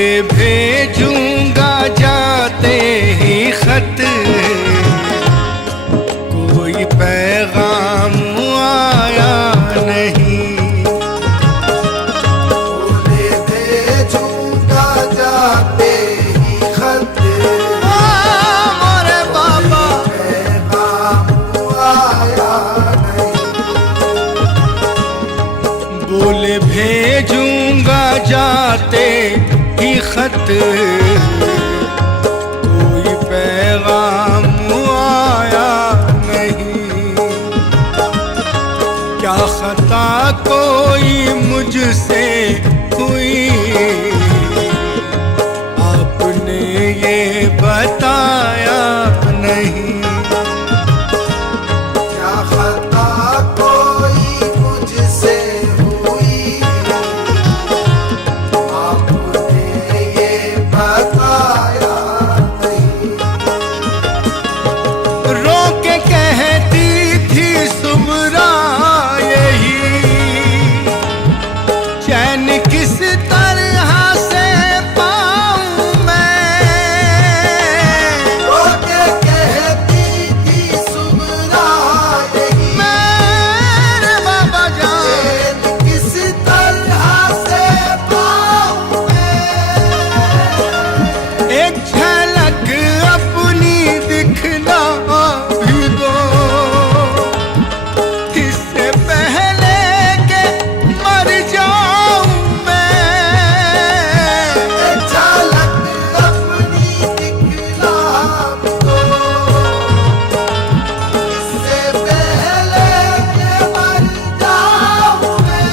बोले भेजूंगा जाते ही खत, कोई पैगाम आया नहीं। बोले भेजूंगा जाते ही खत, मोरे बाबा पैगाम आया नहीं। बोले भेजूंगा जाते ही खत, कोई पैगाम आया नहीं। क्या खता कोई मुझसे हुई, आपने ये बताया नहीं। क्या खता कोई मुझसे हुई, आपने ये बताया नहीं। रो के कहती थी सुबरा यही, चैन किस तरह से पाऊं मैं। रो के कहती थी सुबरा यही, मेरे बाबा जान चैन किस तरह से पाऊं मैं। एक झलक अपनी दिखला भी दो, इससे पहले के मर जाऊं मैं। एक झलक अपनी दिखला दो, इससे पहले कि मर जाऊं मैं।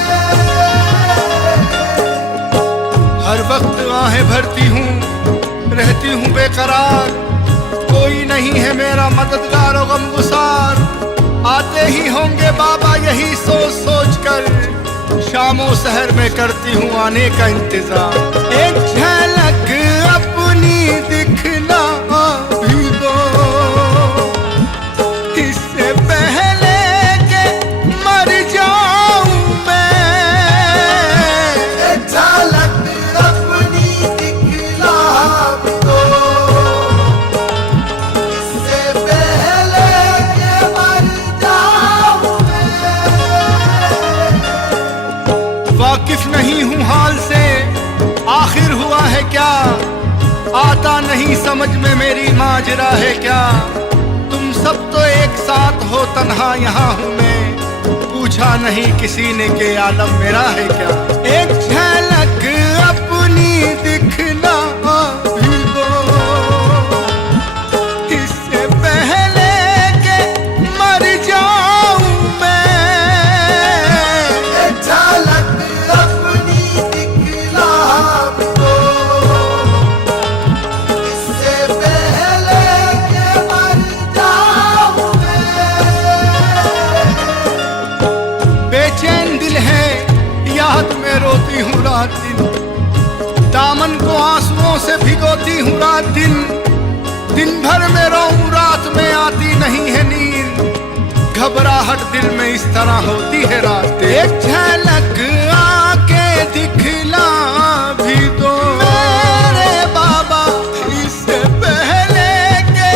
हर वक्त आहें भरती हूँ, रहती हूँ बेकरार, कोई नहीं है मेरा मददगार और गमगुसार। आते ही होंगे बाबा यही सोच सोच कर, शामों सहर में करती हूँ आने का इंतजार। एक झलक अपनी दिखला भी दो, इससे पहले के मर जाऊं मैं। एक झलक अपनी दिखला दो, इससे पहले कि मर जाऊं मैं। वाकिफ नहीं हूँ हाल से, आखिर हुआ है क्या, आता नहीं समझ में मेरी माजरा है क्या। तुम सब तो एक साथ हो, तन्हा यहाँ हूँ मैं, पूछा नहीं किसी ने के आलम मेरा है क्या। एक झलक अपनी दिखला भी दो, इससे पहले के मर जाऊं मैं। एक झलक अपनी दिखला दो, इससे पहले कि मर जाऊं मैं। बेचैन दिल है, याद में रोती हूँ रात दिन, दामन को आंसुओं से भिगोती हूँ रात दिन। दिन भर में रोऊं, रात में आती नहीं है नींद, घबराहट दिल में इस तरह होती है रात। एक झलक आके दिखला भी दो मेरे बाबा, इससे पहले के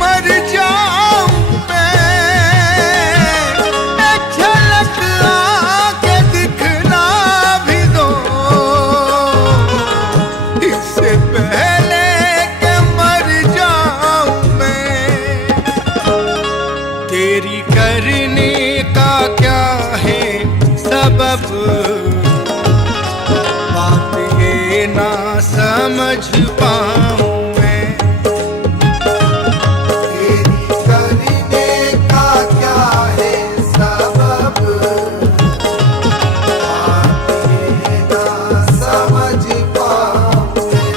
मर जाऊं मैं। एक झलक आके दिखला भी दो, इससे पहले के मर जाऊं मैं। तेरी करने का क्या है सबब, बात ये ना समझ पाऊं मैं। तेरी करने का क्या है सबब, बात ये ना समझ पाऊं मैं।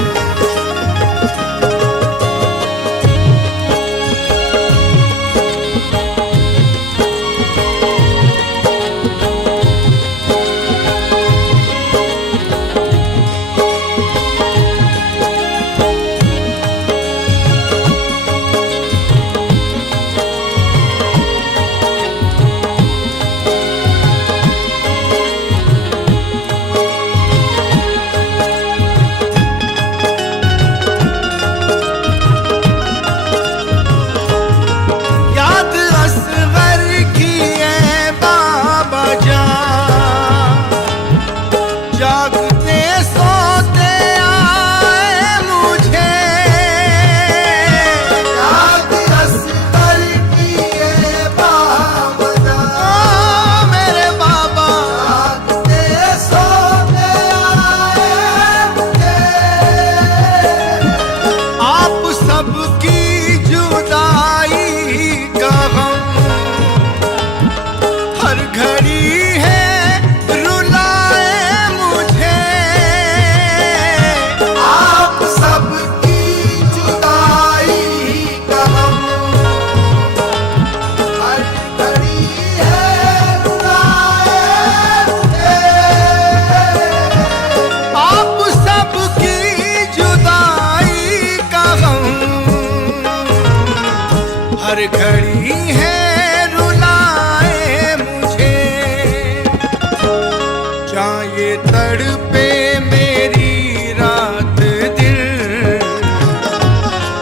जाए तड़पे मेरी रात दिन,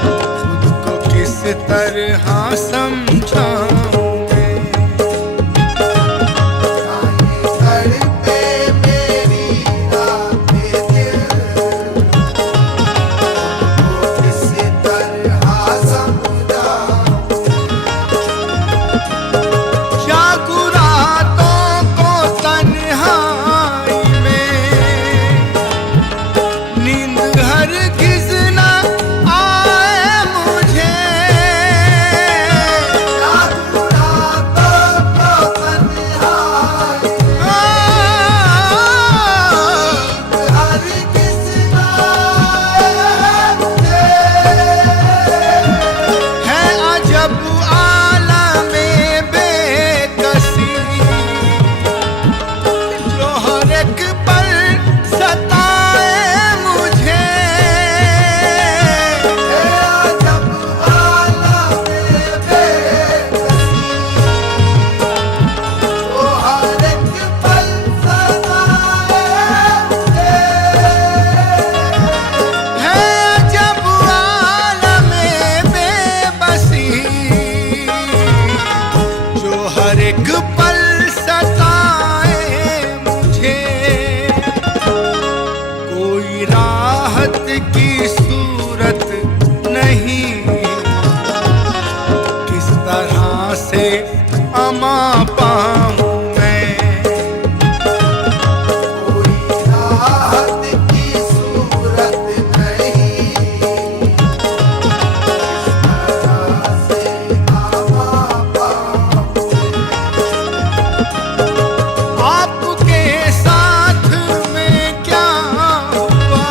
खुद को किस तरह समझाऊं मैं। तड़पे मेरी रात दिन, वो किस तरह समझाऊं। जागू रातों को तन्हाई में, नींद हरगिज़ न आए मुझे। जागू रातों को तन्हाई में, हरगिज़ न आए मुझे। है अजब आलमे बेकसी, जो हर एक पल सताए मुझे। जब आलम बेकसी, वो हर एक पल सताए मुझे। है अजब आलमे बेबसी, जो हर एक पल सताए मुझे। कोई राहत की सूरत नहीं, किस तरह से अमा पाऊं मैं। कोई राहत की सूरत नहीं, किस तरह से आमा पाऊं। आपके साथ में क्या हुआ,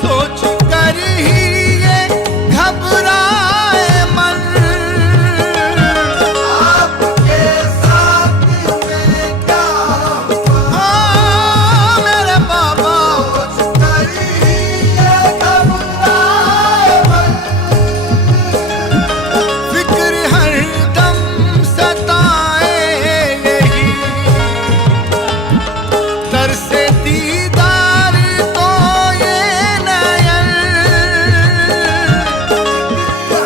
सोच कर ही ये घबराए मन। आपके साथ में क्या हुआ, हाँ मेरे बाबा, सोच कर ही ये घबराए मन। फिक्र हरदम सताए यही, तरसे दीदार तो ये नयन।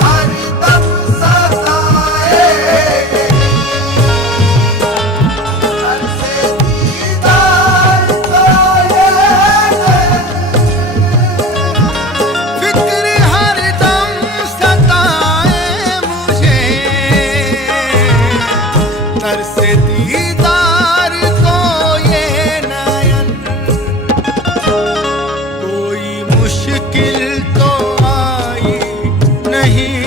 हरदम सताए घर से दीदार तो ये फिक्र हरदम सताए मुझे, तरसे दीदार को ये नयन। कोई मुश्किल तो आई नहीं,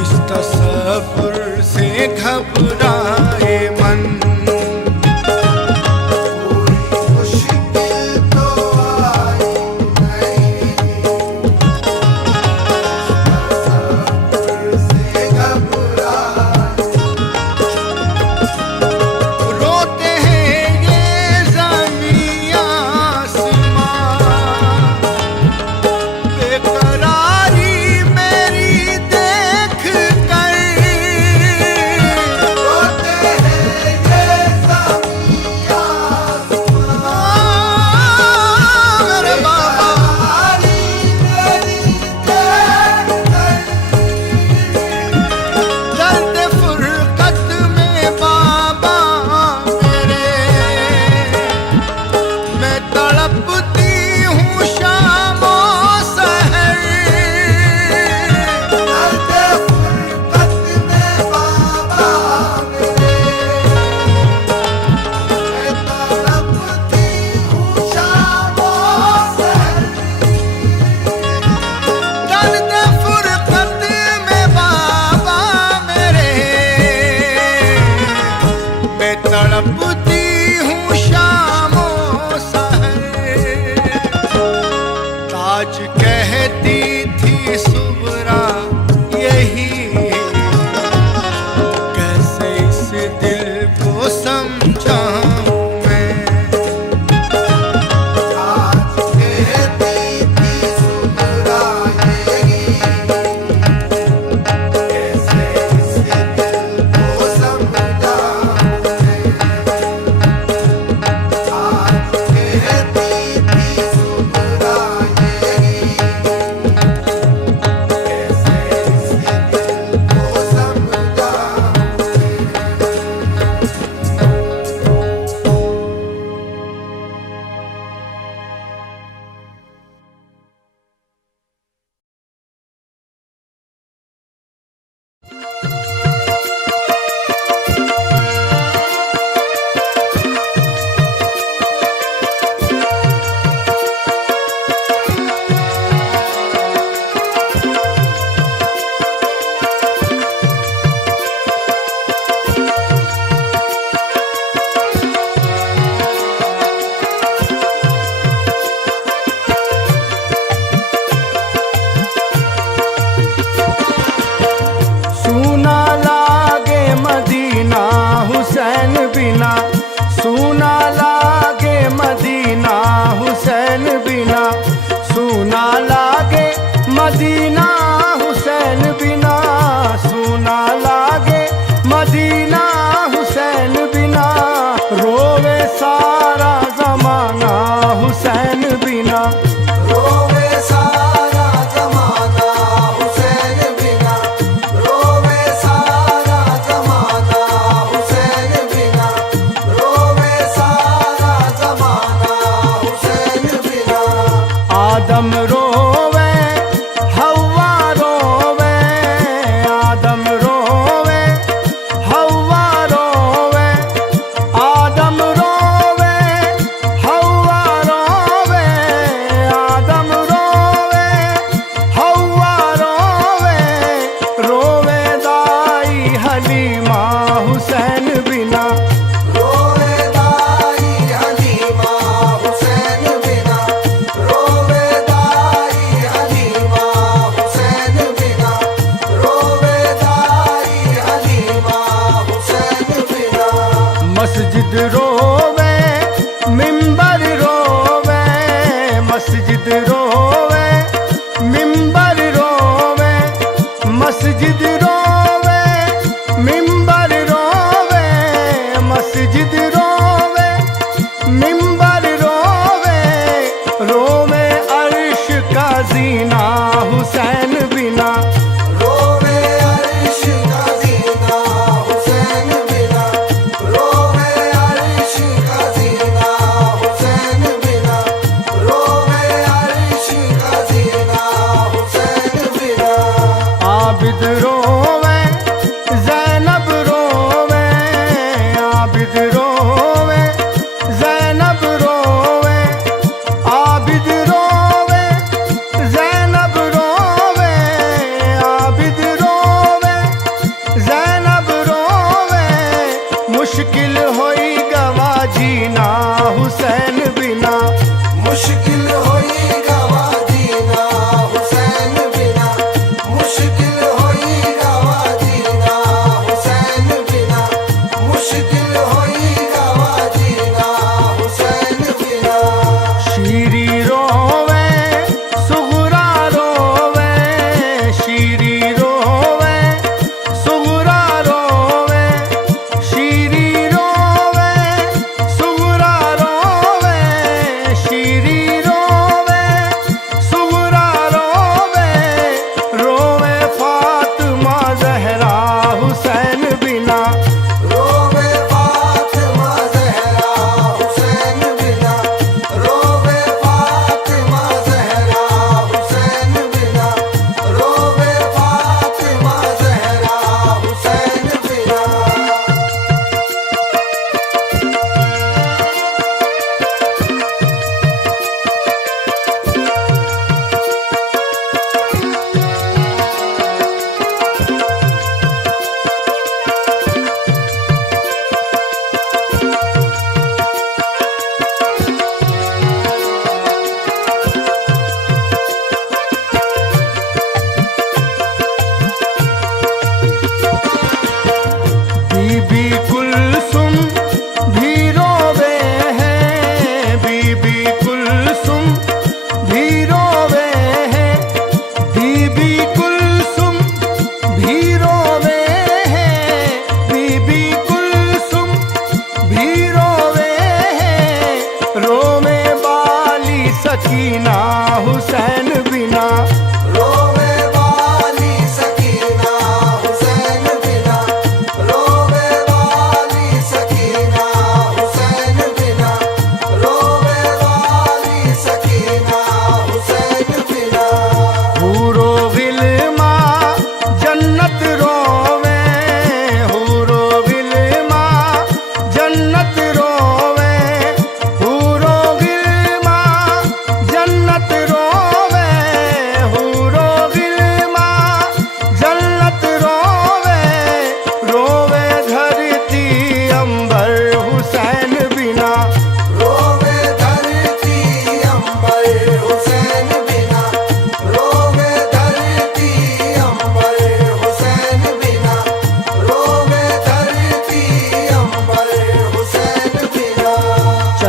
इस तसव्वुर से घबराए मन। कोई मुश्किल तो आई नहीं, तसव्वुर से घबराए। रोते हैं ये ज़मीं आसमां, बेकरारी मेरी देख कर। रोते हैं ये ज़मीं आसमां, मेरे बाबा, बेकरारी मेरी देख कर। दर्द फुरकत में बाबा मेरे, मैं तड़पती हूँ शामो सहर। दर्द फुरकत में बाबा मेरे, मैं तड़पती हूँ शामो सहर। दर्द फुरकत में बाबा मेरे, मैं तड़पती हूँ शामो सहर। ताज कहती थी सुबरा यही, कैसे इस दिल को समझाऊं मैं। आज कहती थी सुबरा यही, कैसे इस दिल को समझाऊं मैं। बिना सूना लागे मदीना हुसैन बिना सूना लागे मदीना हुसैन बिना सूना लागे मदीना हुसैन बिना रोवे सारा जमाना हुसैन बिना रोवे सारा जमाना हुसैन बिना रोवे सारा जमाना हुसैन बिना रोवे सारा जमाना हुसैन बिना आदम रोवे हव्वा रोवे आदम रोवे हव्वा रोवे आदम रोवे हव्वा रोवे आदम रोवे हव्वा रोवे रोवे दाई हलीमा हुसैन बिना रोवे दाई हलीमा हुसैन बिना रोवे दाई हलीमा हुसैन बिना रोवे दाई हलीमा हुसैन बिना मस्जिद रोवे मिंबर रोवे मस्जिद रोवे मिंबर रोवे मस्जिद रोवे मिंबर रोवे मस्जिद रोवे मिंबर रोवे रोवे अर्श का जीना हुसैन बिना रोवे अर्श का जीना हुसैन बिना रोवे अर्श का जीना हुसैन बिना रोवे अर्श का जीना हुसैन बिना आबिद रोवे ज़ैनब रोवे आबिद रोवे ज़ैनब रोवे आबिद रोवे ज़ैनब रोवे आबिद रोवे ज़ैनब रोवे मुश्किल होई गवा जीना हुसैन बिना मुश्किल होई गवा जीना हुसैन बिना मुश्किल होई गवा जीना हुसैन बिना मुश्किल होई गवा जीना हुसैन बिना शीरी रोवे सुगरा रोवे शीरी रोवे सुगरा रोवे शीरी रोवे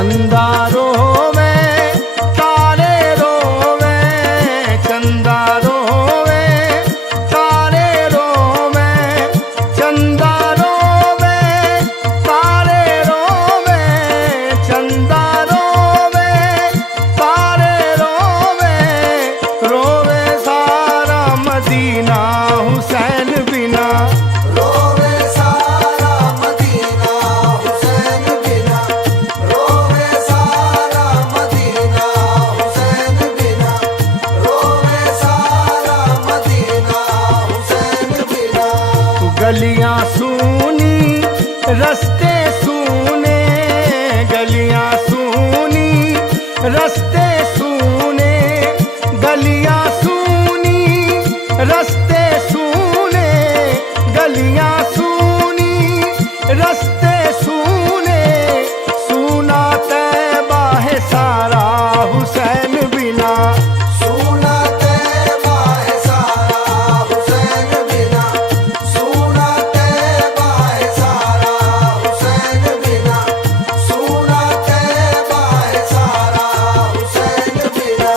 चंदा रोवे तारे रोवे, चंदा रोवे तारे रोवे, चंदा रोवे तारे रोवे, चंदा रोवे तारे रोवे, रोवे सारा मदीना हुसैन बिना, रोवे सारा मदीना हुसैन बिना, रोवे सारा मदीना हुसैन बिना, रोवे सारा मदीना हुसैन बिना। गलियां सूनी रस्ते सूने, गलियां सूनी रस्ते सूने, गलियां सूनी रस्ते सूने, गलियां सूनी रस्ते सूने, सूना तैबा है सारा हुसैन बिना, सूना तैबा है सारा हुसैन बिना, सूना तैबा है सारा हुसैन बिना, सूना तैबा है सारा हुसैन बिना।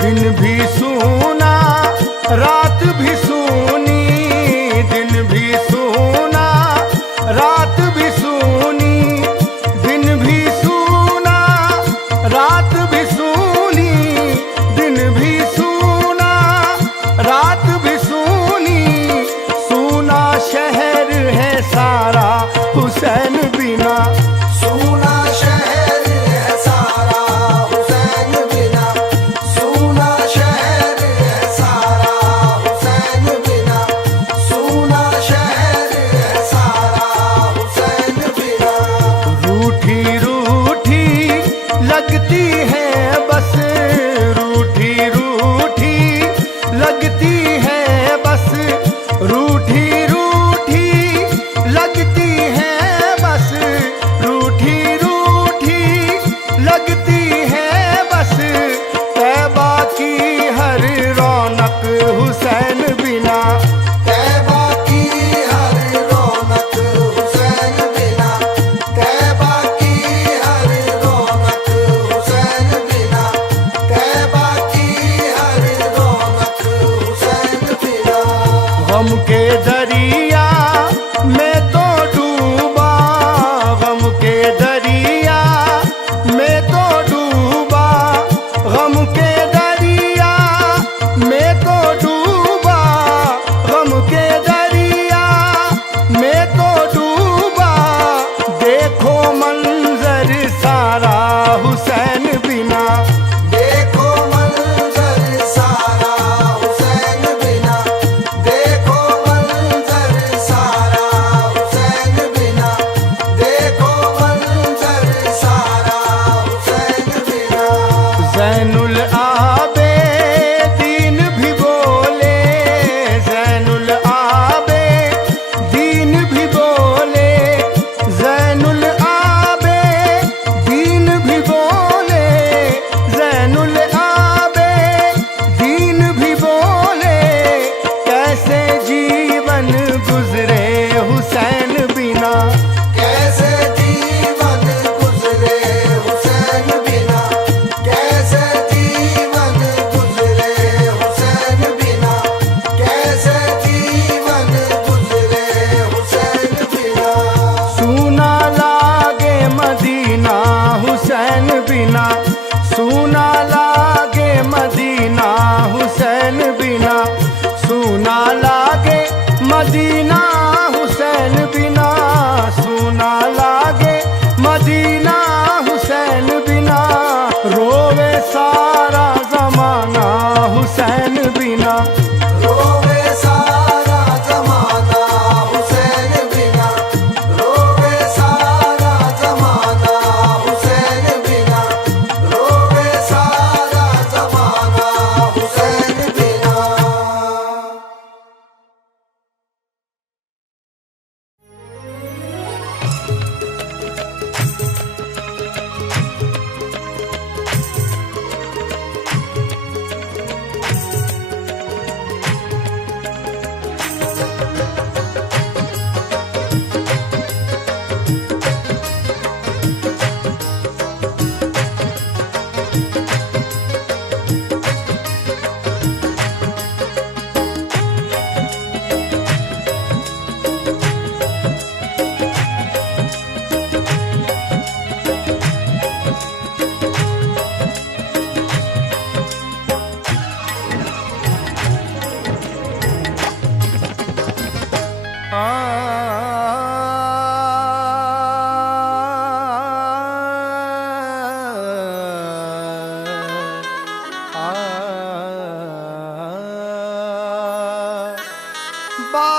दिन भी सूना रात भी सूनी, दिन भी सूना रात भी सूनी, दिन भी सूना रात भी सूनी, दिन भी सूना रात भी सूनी, सूना शहर है सारा हुसैन बिना, सूना शहर है सारा हुसैन बिना, सूना शहर है सारा हुसैन बिना, सूना शहर है सारा हुसैन बिना। रूठी रूठी लगती है बस, रूठी रूठी लगती है बस, रूठी रूठी लगती है बस, रूठी रूठी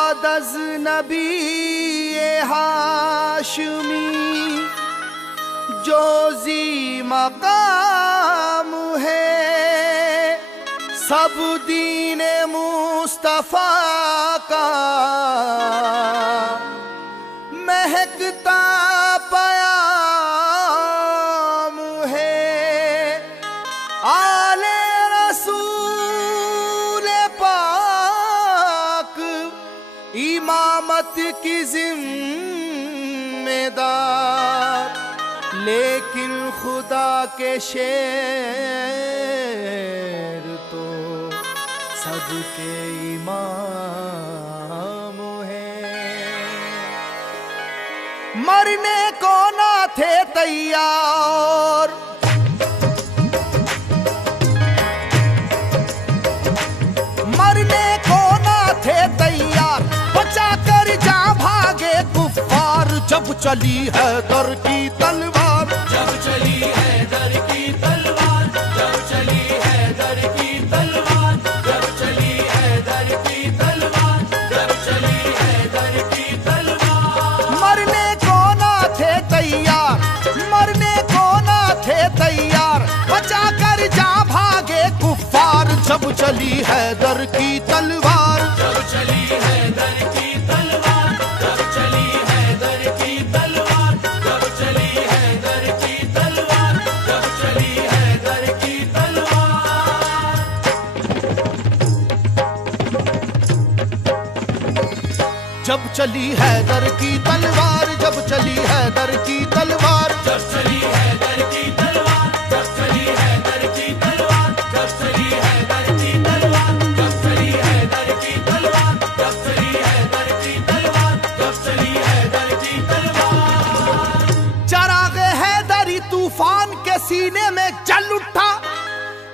बाद अज नबी ये हाशमी जो जी मकाम है, सब दीन मुस्तफा का महकता पयाम है। आले रसूल पाक इमामत की जिम्मेदार, लेकिन खुदा के शेर तो सबके इमाम मरने को ना थे तैयार, मरने को ना थे तैयार, बचा कर जा भागे कुफ्फार। जब चली हैदर की तलवार, जब चली हैदर की तलवार, जब चली हैदर की तलवार, जब चली हैदर की तलवार, जब चली हैदर की तलवार। मरने को ना थे तैयार, मरने को ना थे तैयार, बचा कर जा भागे कुफ्फार। जब चली हैदर की तलवार, जब चली हैदर की तलवार, जब चली हैदर की तलवार, जब चली हैदर की तलवार, जब चली हैदर की तलवार। जब चली हैदर की तलवार, जब चली हैदर की तलवार, जब चली हैदर की तलवार, जब चली हैदर की तलवार, जब चली हैदर की तलवार, जब चली हैदर की तलवार, जब चली हैदर की तलवार, जब चली हैदर की तलवार। चराग हैदरी तूफान के सीने में जल उठा,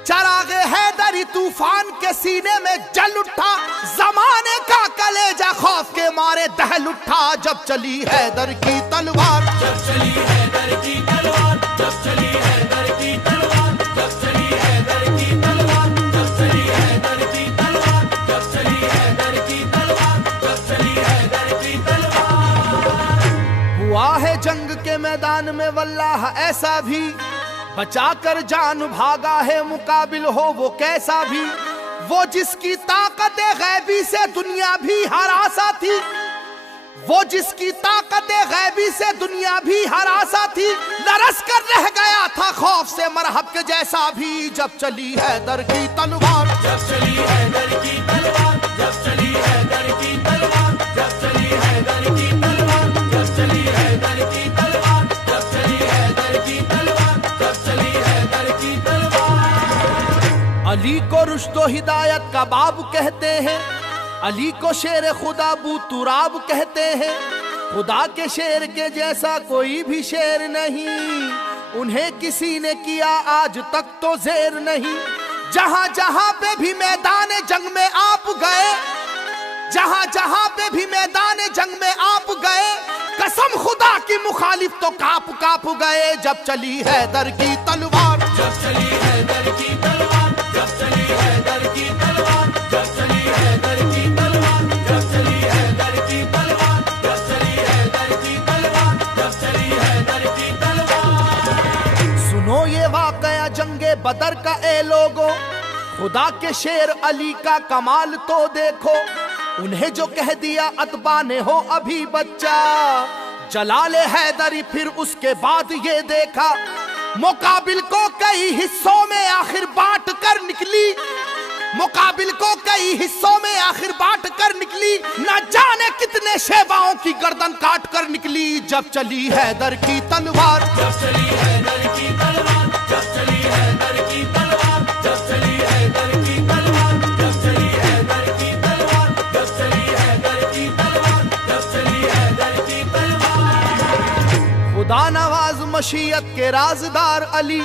चराग हैदरी तूफान के सीने में जल उठा, जमाने का कलेजा खौफ के मारे दहल उठा। जब चली हैदर की तलवार, जब चली हैदर की तलवार, जब चली हैदर की तलवार, जब चली हैदर की तलवार, जब चली हैदर की तलवार, जब चली हैदर की तलवार, जब चली हैदर की तलवार। हुआ है जंग के मैदान में वल्लाह ऐसा भी, बचा कर जान भागा है मुकाबिल हो वो कैसा भी। वो जिसकी ताकत गैबी से दुनिया भी हरासा थी, वो जिसकी ताकत गैबी से दुनिया भी हरासा थी, लरस कर रह गया था खौफ से मरहब के जैसा भी। जब चली हैदर की तलवार, जब चली हैदर की तलवार, जब चली हैदर की तलवार, जब चली हैदर की तलवार, जब चली हैदर की तलवार, जब चली हैदर की तलवार, जब चली हैदर की तलवार। अली को रुश्तो हिदायत का बाब कहते हैं, अली को शेर खुदा बू तुराब कहते हैं। खुदा के शेर के जैसा कोई भी शेर नहीं, उन्हें किसी ने किया आज तक तो जेर नहीं। जहां जहां पे भी मैदान जंग में आप गए, जहां जहां पे भी मैदान जंग में आप गए, कसम खुदा की मुखालिफ तो काप काप गए। जब चली हैदर की तलवार, जब चली हैदर की तलवार, जब चली हैदर की तलवार, जब चली हैदर की तलवार, जब चली हैदर की तलवार, जब चली हैदर की तलवार, जब चली हैदर की तलवार। सुनो ये वाकया जंगे बदर का ए लोगो, खुदा के शेर अली का कमाल तो देखो। उन्हें जो कह दिया अतबा ने हो अभी बच्चा, जलाले हैदरी फिर उसके बाद ये देखा। मुकाबिल को कई हिस्सों में आखिर बांट कर निकली, मुकाबिल को कई हिस्सों में आखिर बांट कर निकली। न जाने कितने शेबाओं की गर्दन काट कर निकली। जब चली हैदर की तलवार, जब चली हैदर की तलवार, जब चली हैदर की तलवार, जब चली हैदर की तलवार, जब चली हैदर की तलवार, जब चली हैदर की तलवार, जब चली हैदर की तलवार। खुदा नवाज मशीयत के राजदार अली,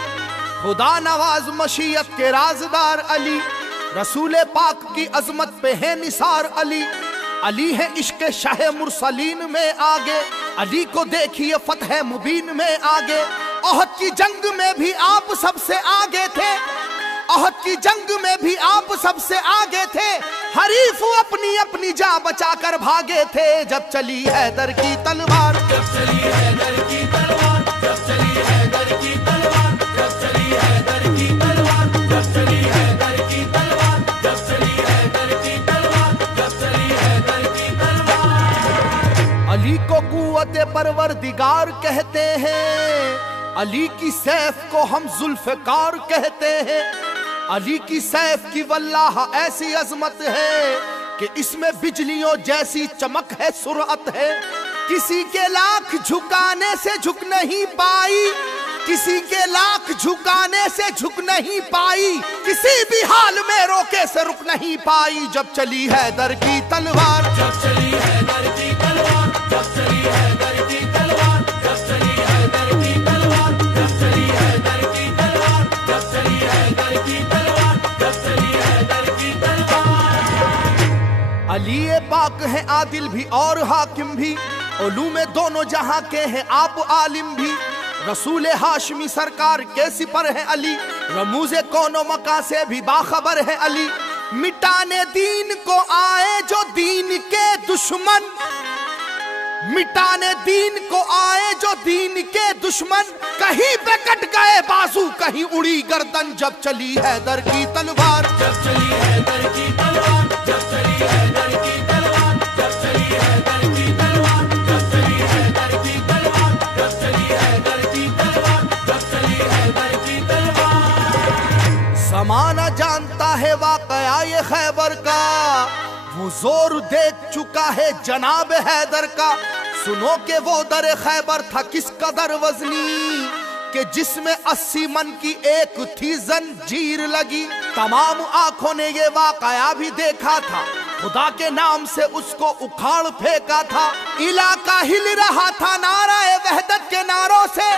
खुदा नवाज मशीयत के राजदार अली। रसूल पाक की अजमत पे है निसार अली। अली है इश्क शाह मुरसलीन में आगे, अली को देखिए फतह मुबीन में आगे। ओहद की जंग में भी आप सबसे आगे थे, ओहद की जंग में भी आप सबसे आगे थे। हरीफ अपनी अपनी जान बचाकर भागे थे जब चली हैदर की तलवार। जब चली हैदर की तलवार, जब चली हैदर की तलवार, जब चली हैदर की तलवार, जब चली हैदर की तलवार, जब चली हैदर की तलवार, जब चली हैदर की तलवार। अली को कुव्वत परवरदिगार कहते हैं, अली की सैफ को हम जुल्फकार कहते हैं। अली की सैफ की वल्लाह ऐसी अजमत है कि इसमें बिजलियों जैसी चमक है, सुरअत है। किसी के लाख झुकाने से झुक नहीं पाई, किसी के लाख झुकाने से झुक नहीं पाई, किसी भी हाल में रोके से रुक नहीं पाई जब चली हैदर की तलवार। जब चली हैदर की तलवार, जब चली हैदर की तलवार, जब चली हैदर की तलवार, जब चली हैदर की तलवार, जब चली हैदर की तलवार, जब चली हैदर की तलवार। अली पाक है आदिल भी और हाकिम भी, उलूम दोनों जहां के हैं आप आलिम भी। रसूल हाशमी सरकार के सिपर है अली, रमूज़े कौनो मका से भी बाखबर है अली। मिटाने दीन को आए जो दीन के दुश्मन, मिटाने दीन को आए जो दीन के दुश्मन, कहीं पे कट गए बाजू कहीं उड़ी गर्दन जब चली हैदर की तलवार। जब चली हैदर की तलवार, जब चली हैदर की तलवार, जब चली हैदर की तलवार, जब चली हैदर की तलवार, जब चली हैदर की तलवार, जब चली हैदर की तलवार। समाना जानता है वाकया ये खैबर का, वो जोर देख चुका है जनाब हैदर का। सुनो के वो दर खैबर था किस कदर वजनी, कि जिसमें 80 मन की एक थी जंजीर लगी। तमाम आंखों ने ये वाकया भी देखा था, खुदा के नाम से उसको उखाड़ फेंका था। इलाका हिल रहा था नाराए वहदत के नारों से,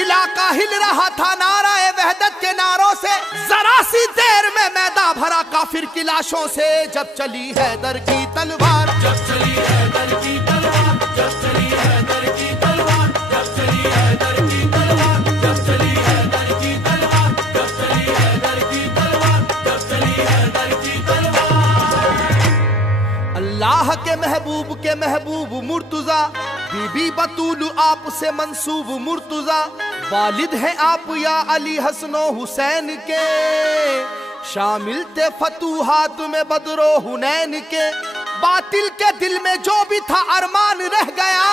इलाका हिल रहा था नाराए वहदत के नारों से। जरा सी देर में मैदान भरा काफिर की लाशों से जब चली हैदर की तलवार। जब चली हैदर की तलवार, जब चली हैदर की तलवार, जब चली हैदर की तलवार, जब चली हैदर की तलवार, जब चली हैदर की तलवार, जब चली हैदर की तलवार। अल्लाह के महबूब मुर्तुजा, बीबी बतूल आप से मंसूब मुर्तुजा। वालिद हैं आप या अली हसनो हुसैन के, शामिल थे फतूहात में बदरो हुनैन के। बातिल के दिल में जो भी था अरमान रह गया,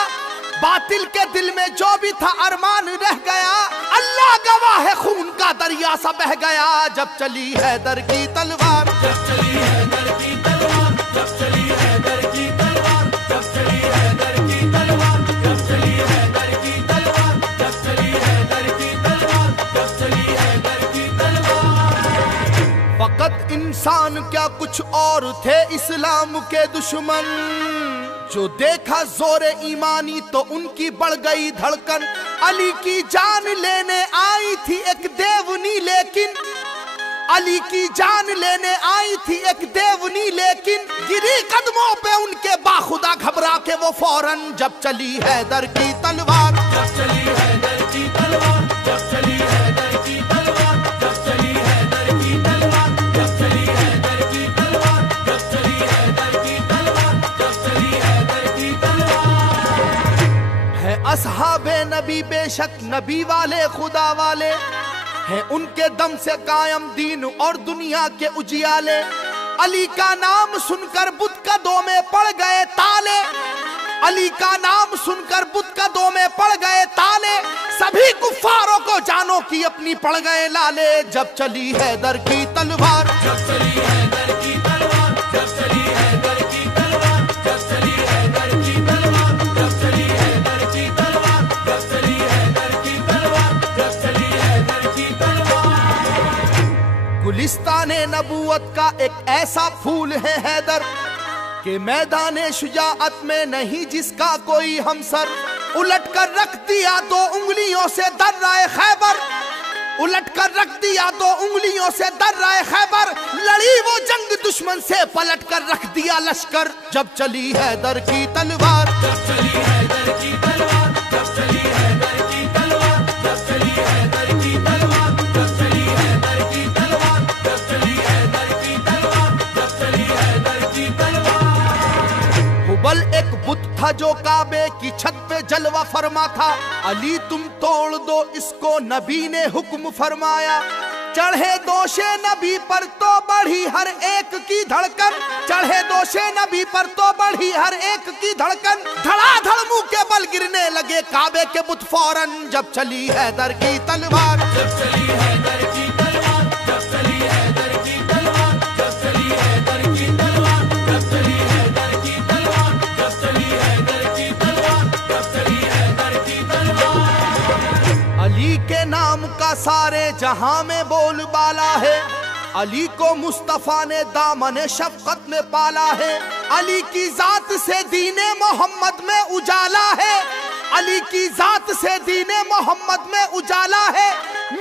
बातिल के दिल में जो भी था अरमान रह गया। अल्लाह गवाह है खून का दरिया सा बह गया जब चली हैदर की तलवार। जब चली हैदर की तलवार, जब चली हैदर की तलवार, जब चली हैदर की तलवार, जब चली हैदर की तलवार, जब चली हैदर की तलवार, जब चली हैदर की तलवार। फकत इंसान क्या कुछ और थे इस्लाम के दुश्मन, जो देखा जोरे ईमानी तो उनकी बढ़ गई धड़कन। अली की जान लेने आई थी एक देवनी लेकिन, अली की जान लेने आई थी एक देवनी लेकिन, गिरी कदमों पे उनके बाखुदा घबरा के वो फौरन जब चली हैदर की तलवार। जब चली हैदर की तलवार, जब चली हैदर की तलवार, जब चली हैदर की तलवार, जब चली हैदर की तलवार, जब चली हैदर की तलवार, जब चली हैदर की तलवार। है असहाबे नबी बेशक नबी वाले खुदा वाले, है उनके दम से कायम दीन और दुनिया के उजियाले। अली का नाम सुनकर बुत कदों में पड़ गए ताले, अली का नाम सुनकर बुत कदों में पड़ गए ताले। सभी कुफ्फारों को जानो की अपनी पड़ गए लाले जब चली हैदर की तलवार। जब चली हैदर की तलवार, जब चली हैदर की तलवार, जब चली हैदर की तलवार, जब चली हैदर की तलवार, जब चली हैदर की तलवार, जब चली हैदर की तलवार। गुलिस्ताने नबूवत का एक ऐसा फूल है हैदर, कि मैदाने शुजाअत में नहीं जिसका कोई हमसर। उलट कर रख दिया 2 उंगलियों से दर्राए खैबर, उलट कर रख दिया 2 उंगलियों से दर्राए खैबर। लड़ी वो जंग दुश्मन से पलट कर रख दिया लश्कर जब चली हैदर की तलवार। जब चली हैदर की तलवार, जब चली हैदर की तलवार, जब चली हैदर की तलवार, जब चली हैदर की तलवार, जब चली हैदर की तलवार, जब चली हैदर फरमा था, अली तुम तोड़ दो इसको, नबी ने हुक्म फरमाया। चढ़े दोषे नबी पर तो बढ़ी हर एक की धड़कन, चढ़े दोषे नबी पर तो बढ़ी हर एक की धड़कन। धड़ाधड़ मुंह के बल गिरने लगे काबे के बुत फौरन, जब चली हैदर की तलवार। जब चली हैदर की तलवार, जब चली हैदर की तलवार, जब चली हैदर की तलवार, जब चली हैदर की तलवार, जब चली हैदर की तलवार, जब चली हैदर की तलवार। अली के नाम का सारे जहां में बोलबाला है, अली को मुस्तफा ने दामन शफकत में पाला है। अली की जात से दीने मोहम्मद में उजाला है, अली की जात से दीने मोहम्मद में उजाला है।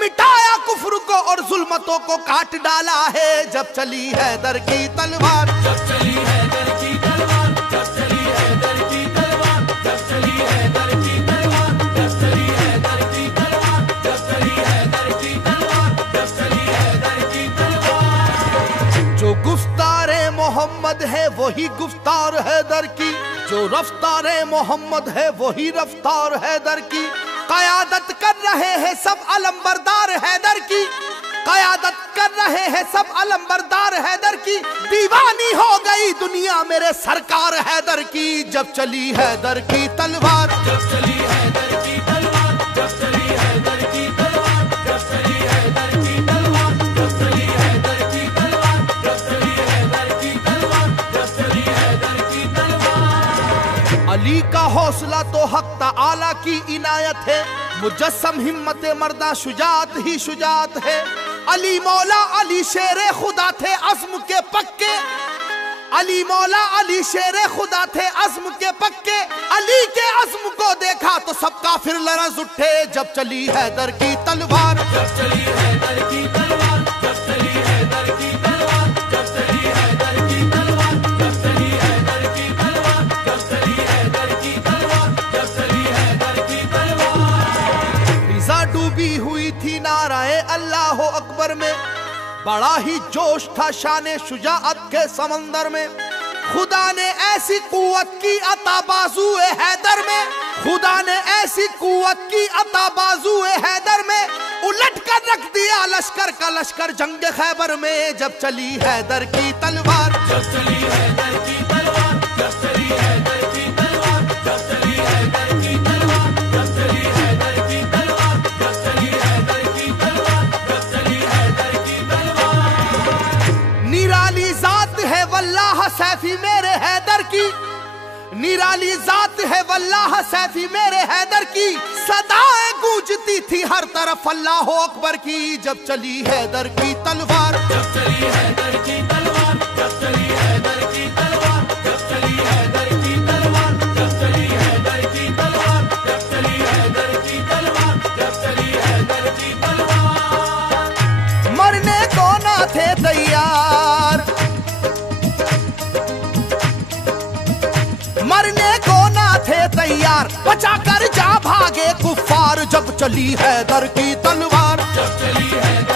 मिटाया कुफ्र को और जुल्मतों को काट डाला है, जब चली हैदर की तलवार। जब चली हैदर की तलवार, जब चली हैदर की तलवार, जब चली हैदर की तलवार, जब चली हैदर की तलवार, जब चली हैदर की तलवार, जब चली हैदर की तलवार। जो गुफ्तारे मोहम्मद है वही गुफ्तार हैदर की, जो रफ्तारे मोहम्मद है वही रफ्तार हैदर की। कयादत कर रहे हैं सब अलंबरदार हैदर की, कयादत कर रहे हैं सब अलंबरदार हैदर की। दीवानी हो गई दुनिया मेरे सरकार हैदर की, जब चली हैदर की तलवार। जब चली हैदर की तलवार, जब चली हैदर की तलवार, जब चली हैदर की तलवार, जब चली हैदर की तलवार, जब चली हैदर की तलवार, जब चली हैदर की तलवार। अली का हौसला तो हक ताला की इनायत है, मुजस्सम हिम्मत मर्दा शुजात ही शुजात है। अली मौला अली शेरे खुदा थे अज़्म के पक्के, अली मौला अली शेरे खुदा थे अज़्म के पक्के। अली के अज़्म को देखा तो सब काफिर लरज़ उठे, जब चली हैदर की तलवार। जब चली हैदर की तलवार, जब चली हैदर की तलवार, जब चली हैदर की तलवार, जब चली हैदर की तलवार, जब चली हैदर की तलवार, जब चली हैदर की तलवार। फिजा डूबी हुई थी नाराए अल्लाह अकबर में, बड़ा ही जोश था शाने शुजाअत के समंदर में। खुदा ने ऐसी कुव्वत की अता बाजुए हैदर में, खुदा ने ऐसी कुव्वत की अता बाजुए हैदर में। उलट कर रख दिया लश्कर का लश्कर जंग खैबर में, जब चली हैदर की तलवार। जब चली हैदर की तलवार, जब चली हैदर की तलवार, जब चली हैदर की तलवार, जब चली हैदर की तलवार, जब चली हैदर की तलवार, जब चली हैदर की तलवार। निराली जात है वल्लाह सैफी मेरे हैदर की, निराली जात है वल्लाह सैफी मेरे हैदर की। सदाएं गूंजती थी हर तरफ अल्लाह अकबर की, जब चली हैदर की तलवार। जब चली हैदर की तलवार, जब चली हैदर की तलवार, जब चली हैदर की तलवार, जब चली हैदर की तलवार, जब चली हैदर की तलवार, जब चली हैदर की तलवार। मरने को ना थे तैयार, मरने को ना थे तैयार, बचाकर जा भागे कुफ्फार, जब चली हैदर की तलवार। जब चली हैदर